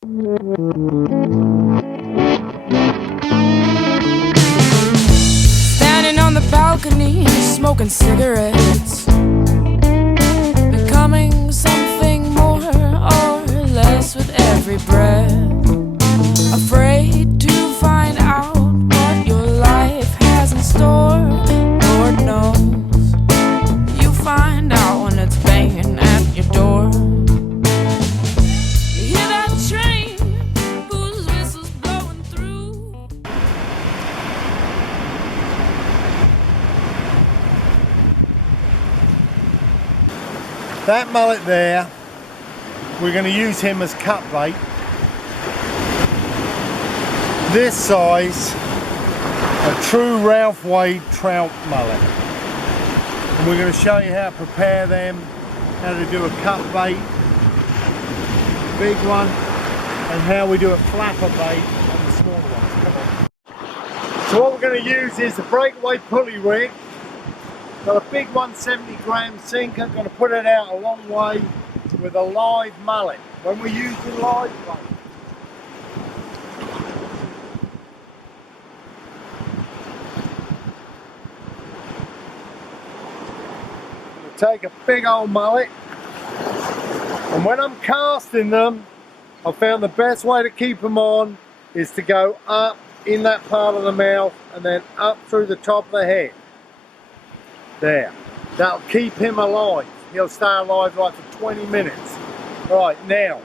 Standing on the balcony, smoking cigarettes, becoming something more or less with every breath. Afraid to find out what your life has in store. Lord knows you find out when it's banging at your door. You hear that train whose whistle's blowing through. That mullet there, we're going to use him as cut bait. This size, a true Ralph Wade trout mullet. And we're going to show you how to prepare them, how to do a cut bait, big one, and how we do a flapper bait on the smaller ones. Come on. So what we're going to use is a breakaway pulley rig. Got a big 170-gram sinker, going to put it out a long way with a live mullet. When we use the live one, take a big old mullet, and when I'm casting them, I found the best way to keep them on is to go up in that part of the mouth and then up through the top of the head. There. That'll keep him alive. He'll stay alive like for 20 minutes. Right, now,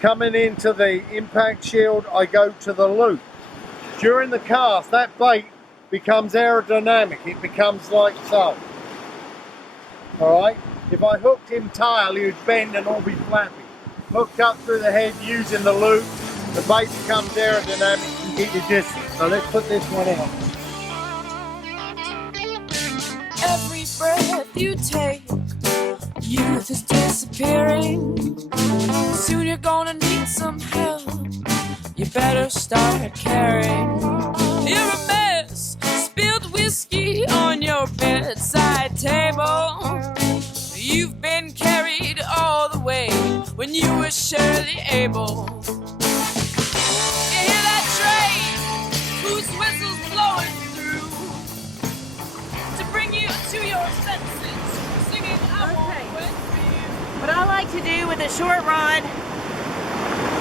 coming into the impact shield, I go to the loop. During the cast, that bait becomes aerodynamic. It becomes like so. Alright, if I hooked him tail, he would bend and all be flappy. Hooked up through the head using the loop, the bait becomes aerodynamic and keep your distance. So let's put this one out. Every breath you take, youth is disappearing. Soon you're gonna need some help. You better start caring. You're a mess, spilled whiskey on your bedside table. You've been carried all the way when you were surely able. You hear that train whose whistle's blowing through to bring you to your senses, singing I won't wait for you. What I like to do with a short rod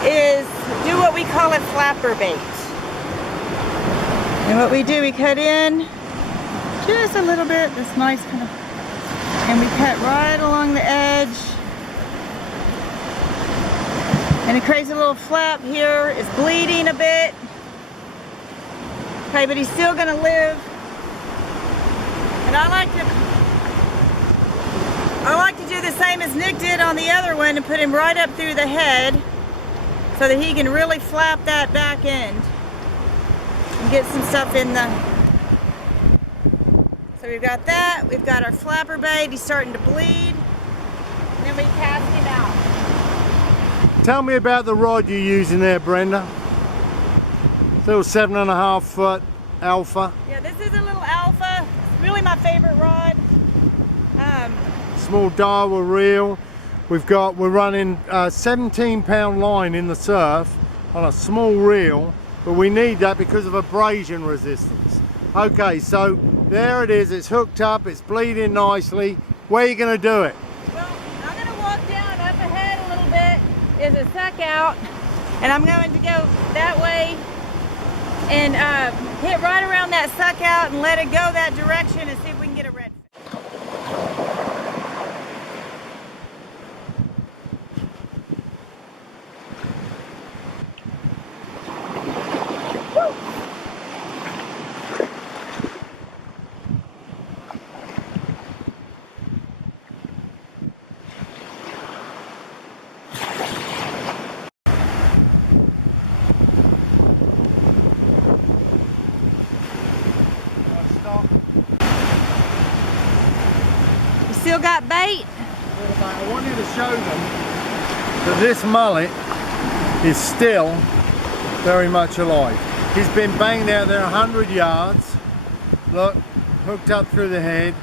is do what we call a flapper bait. And what we do, we cut in just a little bit, this nice kind of, and we cut right along the edge. And it creates a little flap here. It's bleeding a bit. Okay, but he's still gonna live. And I like to do the same as Nick did on the other one and put him right up through the head so that he can really flap that back end and get some stuff in the... So we've got that, we've got our flapper bait, he's starting to bleed, and then we cast him out. Tell me about the rod you're using there, Brenda. Little 7.5 foot alpha. Yeah, this is a little alpha. It's really my favorite rod. Small Daiwa reel. We're running a 17-pound line in the surf on a small reel, but we need that because of abrasion resistance. Okay, so there it is. It's hooked up. It's bleeding nicely. Where are you going to do it? Well, I'm going to walk down up ahead a little bit. Is a suck out, and I'm going to go that way and hit right around that suck out and let it go that direction and see if we can get a redfish. Still got bait? I want you to show them that this mullet is still very much alive. He's been banged out there 100 yards. Look, hooked up through the head.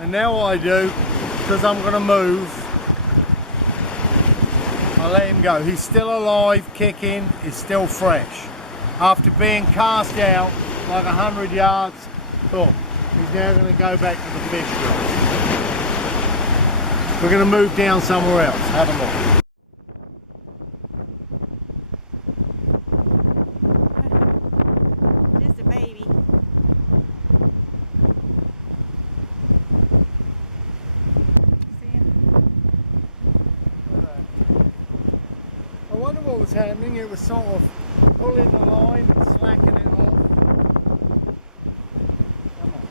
And now what I do, because I'm going to move, I I let him go. He's still alive, kicking, he's still fresh. After being cast out like 100 yards, boom, he's now going to go back to the fish room. We're going to move down somewhere else. Have a look. Just a baby. See him? I wonder what was happening. It was sort of pulling the line and slacking it off. Come on.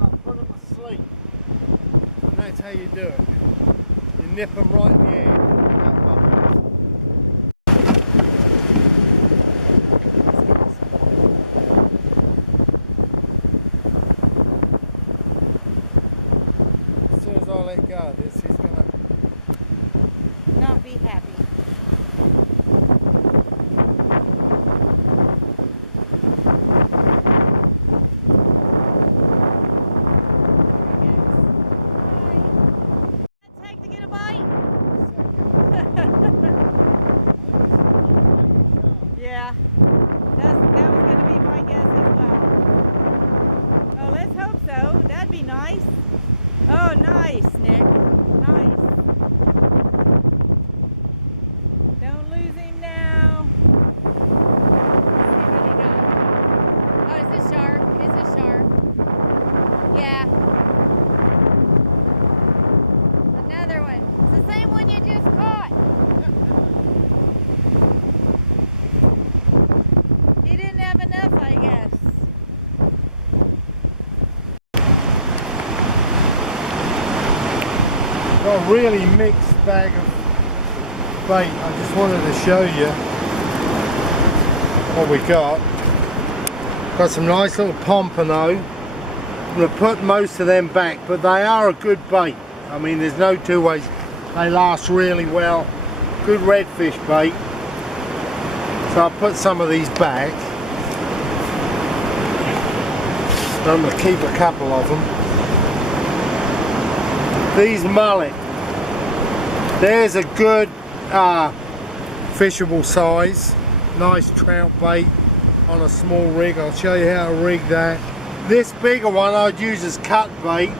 I'll put them asleep. And that's how you do it. You nip them right in the air. As soon as I let go of this, he's gonna Not be happy. Take to get a bite? Yeah, that was going to be my guess as well. Oh, let's hope so. That'd be nice. Oh, nice, Nick. Nice. Don't lose him now. See what he got. Oh, it's a shark. It's a shark. Yeah. Another one. It's the same one you just caught. He didn't have enough, I guess. got a really mixed bag of bait. I just wanted to show you what we got. Got some nice little pompano. I'm going to put most of them back, but they are a good bait. I mean, there's no two ways. They last really well. Good redfish bait. So I'll put some of these back. I'm going to keep a couple of them. These mullet. There's a good fishable size. Nice trout bait on a small rig. I'll show you how to rig that. This bigger one I'd use as cut bait.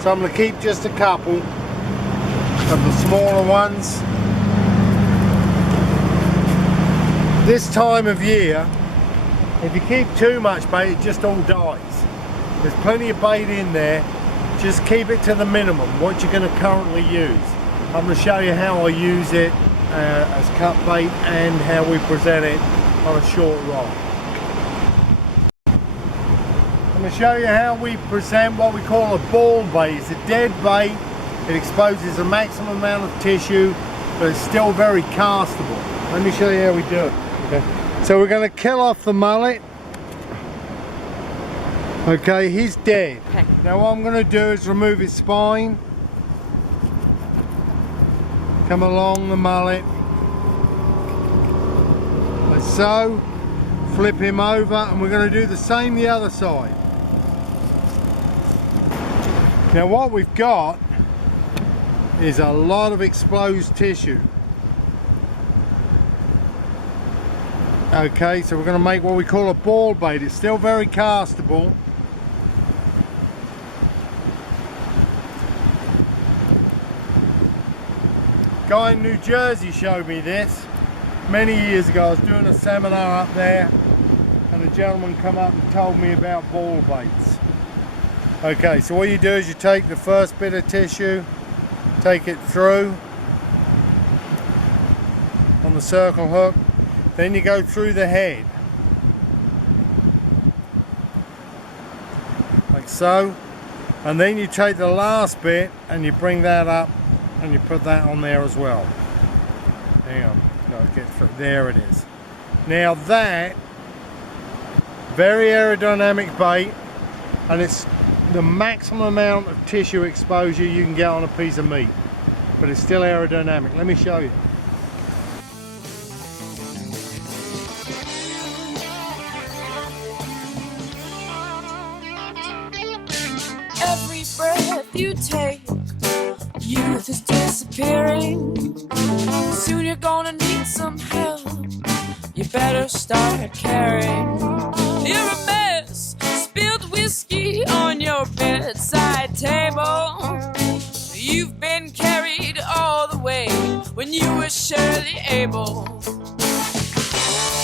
So I'm going to keep just a couple of the smaller ones. This time of year, if you keep too much bait, it just all dies. There's plenty of bait in there. Just keep it to the minimum, what you're going to currently use. I'm going to show you how I use it as cut bait and how we present it on a short rod. I'm going to show you how we present what we call a ball bait. It's a dead bait. It exposes a maximum amount of tissue, but it's still very castable. Let me show you how we do it. Okay. So we're going to kill off the mullet. Okay, he's dead. Okay. Now what I'm going to do is remove his spine. Come along the mullet. Like so. Flip him over, and we're going to do the same the other side. Now what we've got is a lot of exposed tissue. Okay, so we're going to make what we call a ball bait. It's still very castable. Guy in New Jersey showed me this many years ago. I was doing a seminar up there, and a gentleman come up and told me about ball baits. Okay, so what you do is you take the first bit of tissue, take it through on the circle hook, then you go through the head, like so, and then you take the last bit and you bring that up and you put that on there as well. Hang on, no, get through. There it is. Now that, very aerodynamic bait, and it's the maximum amount of tissue exposure you can get on a piece of meat, but it's still aerodynamic. Let me show you. every breath you take. Youth is disappearing. Soon you're gonna need some help. You better start caring. You're a mess, spilled whiskey on your bedside table. You've been carried all the way when you were surely able.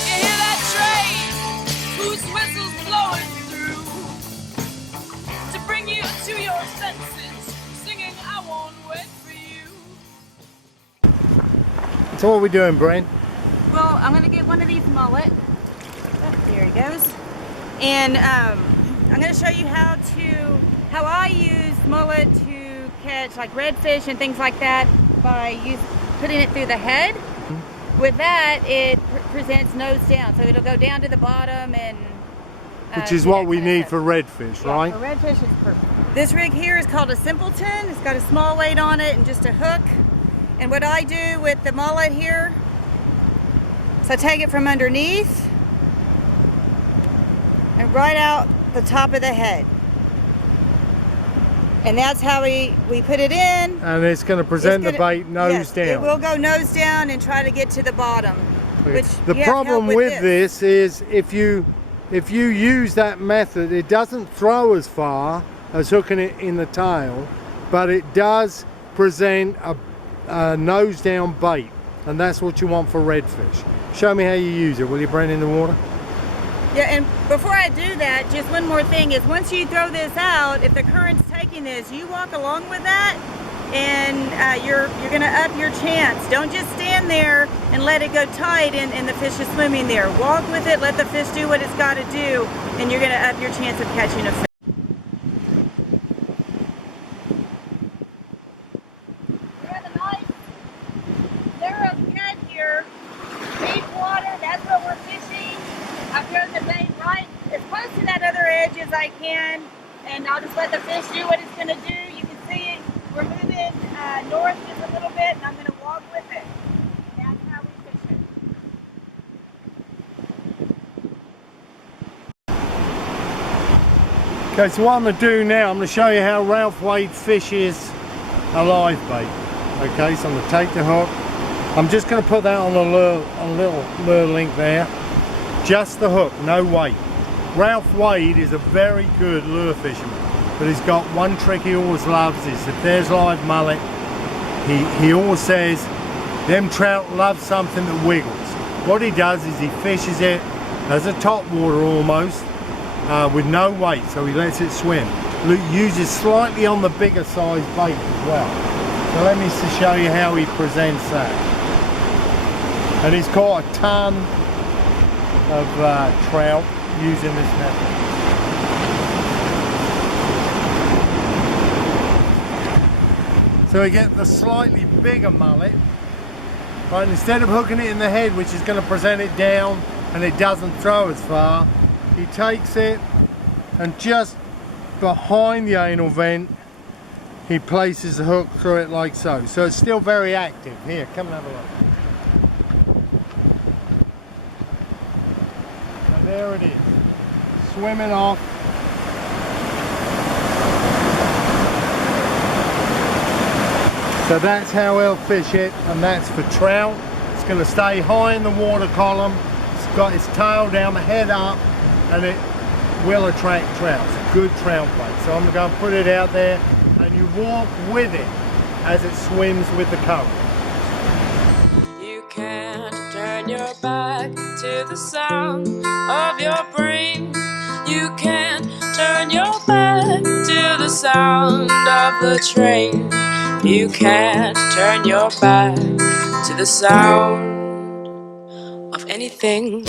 You hear that train whose whistle's blowing through to bring you to your senses, singing I won't wait for you. So what are we doing, Brent? Well, I'm gonna get one of these mullet. Oh, there he goes. And I'm gonna show you how I use mullet to catch like redfish and things like that by putting it through the head. With that, it presents nose down, so it'll go down to the bottom and. Which is what we need for redfish, right? For redfish, it's perfect. This rig here is called a simpleton. It's got a small weight on it and just a hook. And what I do with the mullet here, so I take it from underneath and right out the top of the head. And that's how we put it in. And it's going to present the bait nose down. It will go nose down and try to get to the bottom. Okay. The problem with this is if you use that method, it doesn't throw as far as hooking it in the tail, but it does present a nose down bait, and that's what you want for redfish. Show me how you use it, will you, Brent, in the water? Yeah, and before I do that, just one more thing is once you throw this out, if the current's taking this, you walk along with that and you're gonna up your chance. Don't just stand there and let it go tight and the fish is swimming there. Walk with it, let the fish do what it's gotta do, and you're gonna up your chance of catching a fish. We have a nice narrow bed here, deep water, that's what we're fishing. I've thrown the bait right as close to that other edge as I can, and I'll just let the fish do what it's going to do. You can see it, we're moving north just a little bit, and I'm going to walk with it. That's how we fish it. Okay, so what I'm going to do now, I'm going to show you how Ralph Wade fishes a live bait. Okay, so I'm going to take the hook. I'm just going to put that on a little lure link there. Just the hook, no weight. Ralph Wade is a very good lure fisherman, but he's got one trick he always loves is if there's live mullet, he always says, them trout love something that wiggles. What he does is he fishes it as a topwater almost, with no weight, so he lets it swim. Uses slightly on the bigger size bait as well. So let me show you how he presents that. And he's caught a ton of trout using this method. So we get the slightly bigger mullet, right? Instead of hooking it in the head, which is going to present it down and it doesn't throw as far, he takes it and just behind the anal vent he places the hook through it like so. So it's still very active. Here, come and have a look. There it is, swimming off. So that's how he'll fish it, and that's for trout. It's going to stay high in the water column. It's got its tail down, the head up, and it will attract trout. It's a good trout bait. So I'm going to put it out there, and you walk with it as it swims with the current. You can't turn your back to the sound of your brain. You can't turn your back to the sound of the train. You can't turn your back to the sound of anything.